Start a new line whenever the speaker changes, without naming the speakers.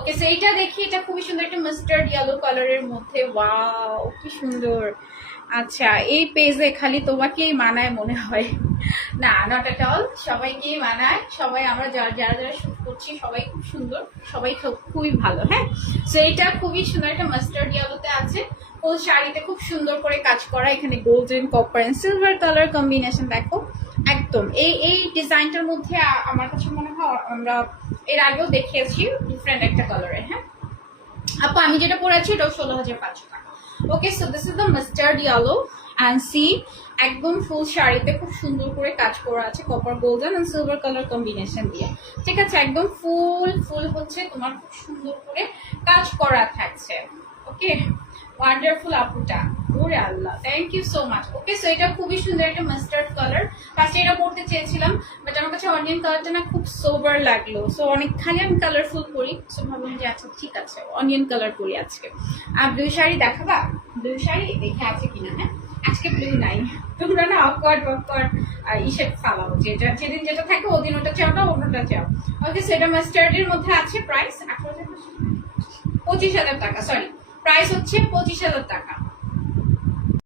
Okay so এইটা দেখি, এটা খুবই সুন্দর একটা মাস্টার্ড ইয়েলো কালারের মধ্যে। ওয়াও কি সুন্দর। আচ্ছা এই পেজে খালি তোমাকেই মানায় মনে হয়। না নট এট অল সবাইকেই মানায়। সবাই আমরা যারা যারা যারা শুট করছি, সবাই খুব সুন্দর। সবাই খুবই ভালো হ্যাঁ? সো এইটা খুবই সুন্দর একটা মাস্টার্ড ইয়েলোতে আছে। ফুল শাড়িতে খুব সুন্দর করে কাজ করা। এখানে golden copper and silver colour combination দেখো। একদম। এই এই ডিজাইনটার মধ্যে আমার কাছে মনে হয় আমরা এর আগেও দেখিয়েছি ডিফারেন্ট একটা কালারে হ্যাঁ? আপু, আমি যেটা পরেছি এটাও ষোলো হাজার পাঁচশো টাকা। Okay so this is the mustard yellow and see একদম ফুল শাড়িতে খুব সুন্দর করে কাজ করা আছে copper golden and silver colour combination দিয়ে। ঠিক আছে, একদম ফুল ফুল হচ্ছে, তোমার খুব সুন্দর করে কাজ করা থাকছে। ওকে ওয়ান্ডারফুল আপুটা। ওরে আল্লাহ thank you so much okay so এটা খুবই সুন্দর একটা মাস্টার্ড কালার ফার্স্টে এটা পড়তে চেয়েছিলাম বাট আমার কাছে অনিয়ন কালারটা না খুব সোবার লাগল। সো অনেকখানি আমি কালারফুল করি। সো ভাবলাম যে আচ্ছা ঠিক আছে অনিয়ন কালার করি আজকে। আর ব্লু শাড়ি দেখাবা? ব্লু শাড়ি দেখে আছে কিনা হ্যাঁ? আজকে ব্লু নাই। তোমরা না অকওয়ার্ড অকওয়ার্ড ইসেট ফালাও। যেটা যেদিন যেটা থাকে ওদিন ওটা চাও না, অন্যটা চাও। ওকে সেটা মাস্টার্ডের মধ্যে আছে প্রাইস আঠারো হাজার পঁচিশ। হাজার টাকা সরি প্রাইস হচ্ছে পঁচিশ হাজার টাকা।